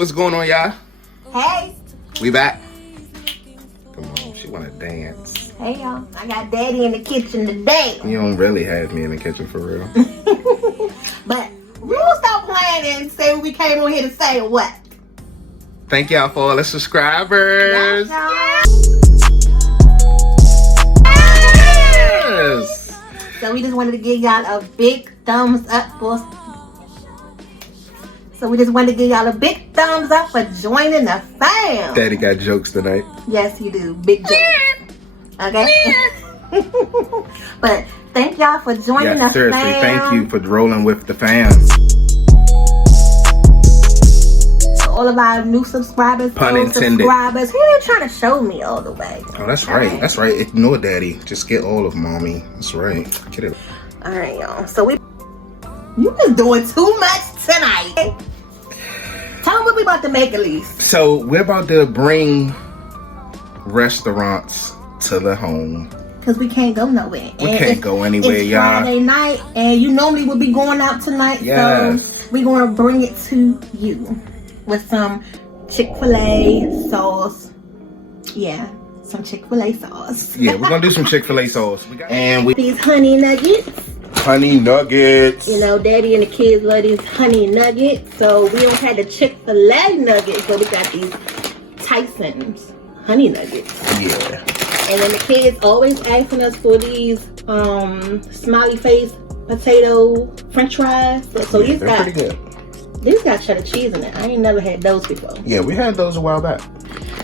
What's going on, y'all? Hey. We back. Come on, she wanna dance. Hey, y'all. I got Daddy in the kitchen today. You don't really have me in the kitchen for real. But we won't stop playing and say what we came on here to say or what. Thank y'all for all the subscribers. Yes. So we just wanted to give y'all a big thumbs up for joining the fam. Daddy got jokes tonight. Yes, he do. Big jokes. Okay? But thank y'all for joining the seriously, fam. thank you for rolling with the fam. All of our new subscribers, Pun old intended. subscribers. He ain't trying to show me all the way. Oh, that's right. That's right. Ignore Daddy. Just get all of Mommy. That's right. Get it. All right, y'all. So you been doing too much tonight. Tell them what we about to make at least. So we're about to bring restaurants to the home. Cause we can't go nowhere. We can't go anywhere, it's y'all. Friday night, and you normally would be going out tonight. Yes. So we're gonna bring it to you with some Chick-fil-A sauce. Yeah, some Chick-fil-A sauce. Yeah, we're gonna do some Chick-fil-A sauce. These honey nuggets. Honey nuggets. You know, Daddy and the kids love these honey nuggets. So we don't have the Chick-fil-A nuggets, so we got these Tyson's honey nuggets. Yeah. And then the kids always asking us for these smiley face potato French fries. So Yeah, they're pretty good. These got cheddar cheese in it. I ain't never had those before. Yeah, we had those a while back.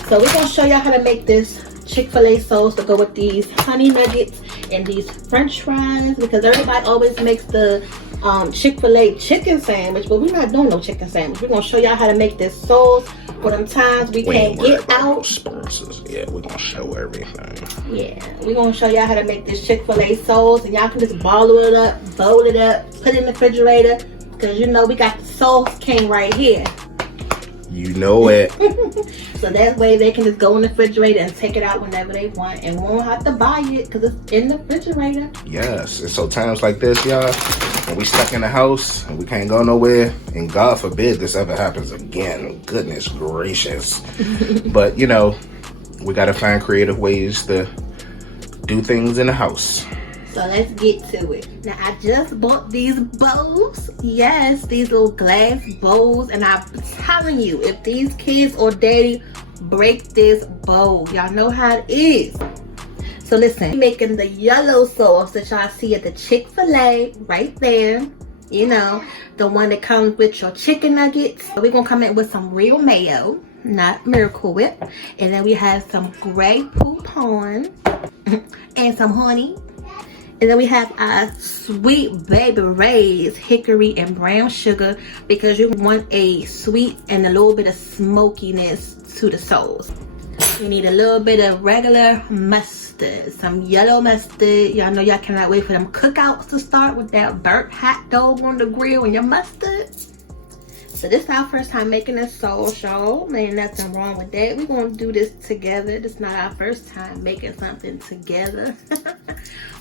So we're gonna show y'all how to make this Chick-fil-A sauce to go with these honey nuggets and these French fries, because everybody always makes the Chick-fil-A chicken sandwich, but we're not doing no chicken sandwich. We're gonna show y'all how to make this sauce for them times we can't get out. Sponsors. Yeah, we're gonna show everything. Yeah, we're gonna show y'all how to make this Chick-fil-A sauce, and y'all can just bowl it up, put it in the refrigerator, because you know we got the sauce king right here. You know it. So that way they can just go in the refrigerator and take it out whenever they want, and won't have to buy it because it's in the refrigerator. Yes, and so times like this, y'all, when we stuck in the house and we can't go nowhere, and God forbid this ever happens again. Goodness gracious. But you know, we gotta find creative ways to do things in the house. So let's get to it. Now I just bought these bowls. Yes, these little glass bowls, and I'm telling you, if these kids or Daddy break this bowl, y'all know how it is. So listen, I'm making the yellow sauce that y'all see at the Chick-fil-A right there. You know, the one that comes with your chicken nuggets. We're gonna come in with some real mayo, not Miracle Whip, and then we have some Grey Poupon and some honey. And then we have our Sweet Baby Ray's hickory and brown sugar, because you want a sweet and a little bit of smokiness to the sauce. You need a little bit of regular mustard, some yellow mustard. Y'all know y'all cannot wait for them cookouts to start with that burnt hot dog on the grill and your mustard. So this is our first time making this sauce, y'all. Ain't nothing wrong with that. We're gonna do this together. This is not our first time making something together.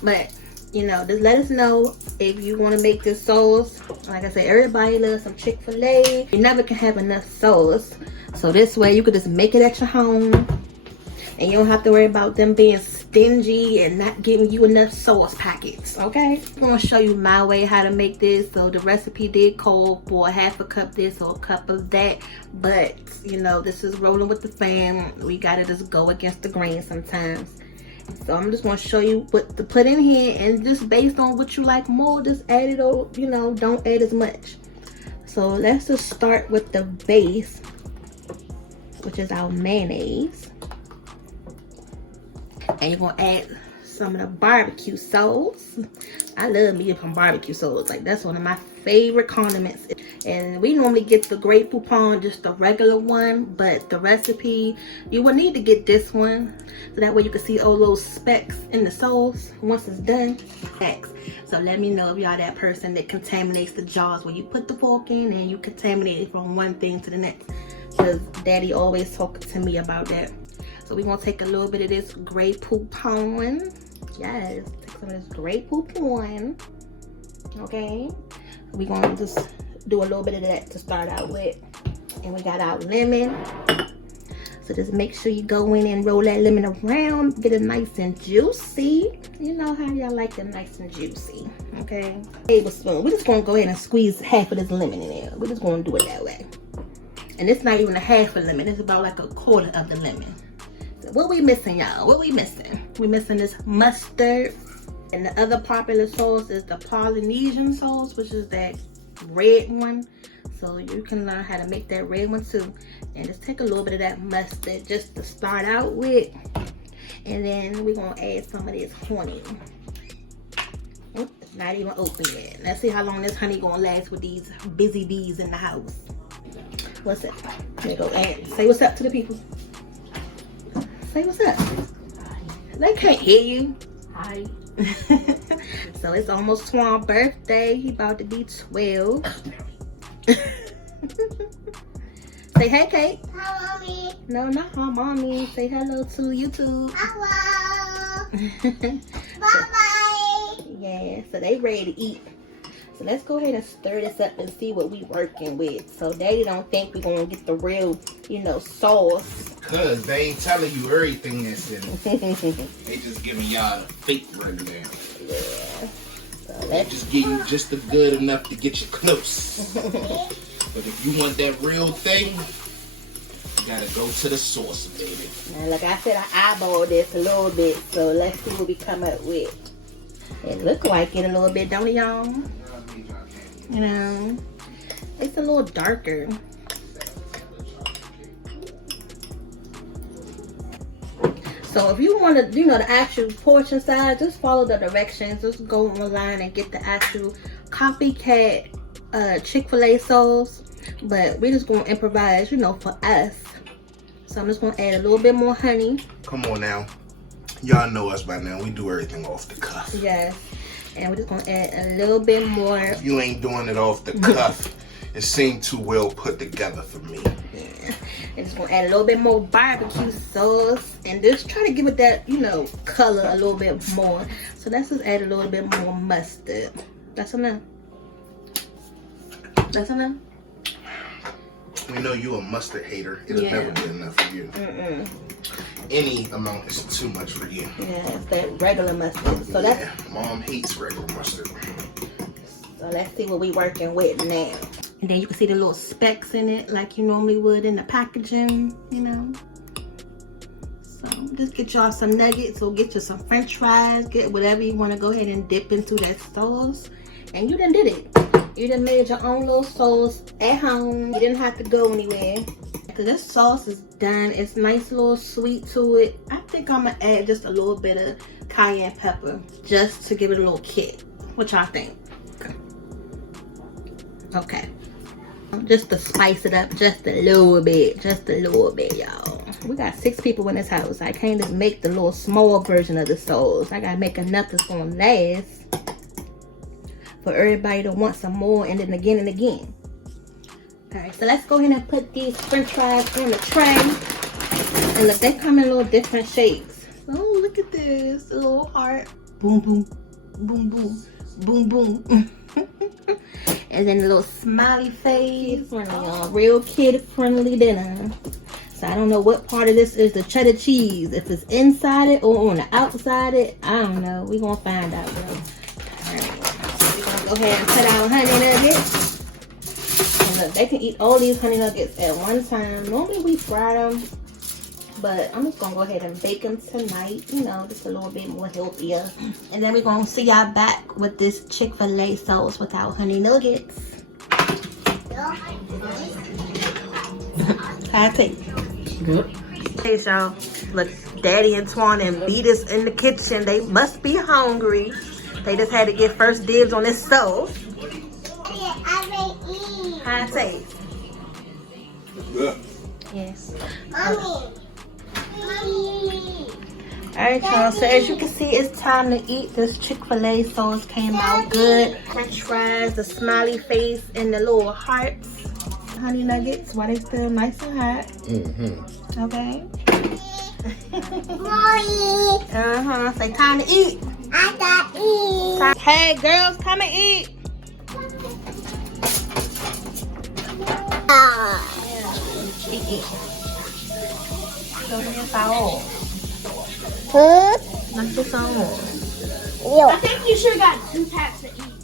But you know, just let us know if you want to make this sauce. Like I said, everybody loves some Chick-fil-A. You never can have enough sauce. So this way you could just make it at your home, and you don't have to worry about them being stingy and not giving you enough sauce packets, okay? I'm gonna show you my way how to make this. So the recipe did call for half a cup this or a cup of that, but you know, this is rolling with the fam. We gotta just go against the grain sometimes. So I'm just going to show you what to put in here, and just based on what you like more, just add it, or you know, don't add as much. So let's just start with the base, which is our mayonnaise, and you're going to add some of the barbecue sauce. I love me some barbecue sauce. Like, that's one of my favorite condiments. And we normally get the Grey Poupon, just the regular one, but the recipe, you will need to get this one, so that way you can see all those specks in the sauce once it's done. So let me know if y'all that person that contaminates the jars where you put the fork in and you contaminate it from one thing to the next, because Daddy always talking to me about that. So we're gonna take a little bit of this Grey Poupon. Yes, take some of this Grey Poupon. Okay, we're gonna just do a little bit of that to start out with, And we got our lemon. So just make sure you go in and roll that lemon around, get it nice and juicy. You know how y'all like it nice and juicy, okay? Tablespoon. We're just gonna go ahead and squeeze half of this lemon in there. We're just gonna do it that way. And it's not even a half a lemon, it's about like a quarter of the lemon. So what we missing, y'all? What we missing? We missing this mustard. And the other popular sauce is the Polynesian sauce, which is that red one. So you can learn how to make that red one too. And just take a little bit of that mustard just to start out with. And then we're gonna add some of this honey. It's not even open yet. Let's see how long this honey gonna last with these busy bees in the house. What's up? There you go. And say what's up to the people. Say what's up. They can't hear you. Hi. So it's almost Pham birthday. He about to be 12. Say hey, Kate. Hi, Mommy. No, not hi, Mommy. Say hello to YouTube. Hello. Bye-bye. Yeah, so they ready to eat. So let's go ahead and stir this up and see what we working with. So they don't think we're going to get the real, you know, sauce. Cause they ain't telling you everything that's in it. They just giving y'all the fake rundown. Yeah. So They just give you just the good enough to get you close. But if you want that real thing, you gotta go to the source, baby. Now, like I said, I eyeballed this a little bit. So let's see what we come up with. It look like it a little bit, don't it, y'all? You know, it's a little darker. So if you want to, you know, the actual portion size, just follow the directions. Just go online and get the actual copycat Chick-fil-A sauce. But we're just going to improvise, you know, for us. So I'm just going to add a little bit more honey. Come on now. Y'all know us by now. We do everything off the cuff. Yes. And we're just going to add a little bit more. If you ain't doing it off the cuff, it seemed too well put together for me. Yeah. And just going to add a little bit more barbecue sauce. And just try to give it that, you know, color a little bit more. So let's just add a little bit more mustard. That's enough. That's enough. We know you a mustard hater. It'll never be enough for you. Any amount is too much for you. Yeah, it's that regular mustard. So that's Mom hates regular mustard. So let's see what we working with now. And then you can see the little specks in it like you normally would in the packaging, you know. So just get y'all some nuggets or get you some french fries. Get whatever you want to go ahead and dip into that sauce. And you done did it. You done made your own little sauce at home. You didn't have to go anywhere. Cause this sauce is done. It's nice little sweet to it. I think I'm gonna add just a little bit of cayenne pepper just to give it a little kick. What y'all think? Okay. Just to spice it up just a little bit. Just a little bit, y'all. We got 6 people in this house. I can't just make the little small version of the sauce. I gotta make enough that's gonna last for everybody to want some more and then again and again. Alright, so let's go ahead and put these french fries in the tray. And look, they come in little different shapes. Oh, look at this. A little heart. Boom, boom. Boom, boom. Boom, boom. And then a little smiley face. Real kid-friendly dinner. So I don't know what part of this is the cheddar cheese. If it's inside it or on the outside it. I don't know. We're going to find out, bro. Alright. So we're going to go ahead and put our honey nuggets. Look, they can eat all these honey nuggets at one time. Normally we fry them, but I'm just gonna go ahead and bake them tonight, you know, just a little bit more healthier. And then we're gonna see y'all back with this Chick-fil-A sauce with our honey nuggets. How it taste? Good. Hey y'all, look, Daddy and Twan and Beatus in the kitchen. They must be hungry. They just had to get first dibs on this sauce. How it taste? Good. Yes. Mommy. Alright y'all, so as you can see, it's time to eat. This Chick-fil-A sauce came out good. French fries, the smiley face, and the little hearts. Honey nuggets, while they still nice and hot. Okay. Mommy. Say time to eat. I got eat. Hey girls, come and eat. Eat. Show me your foul. Huh? Knock your phone. Yo. I think you should have got 2 packs to eat.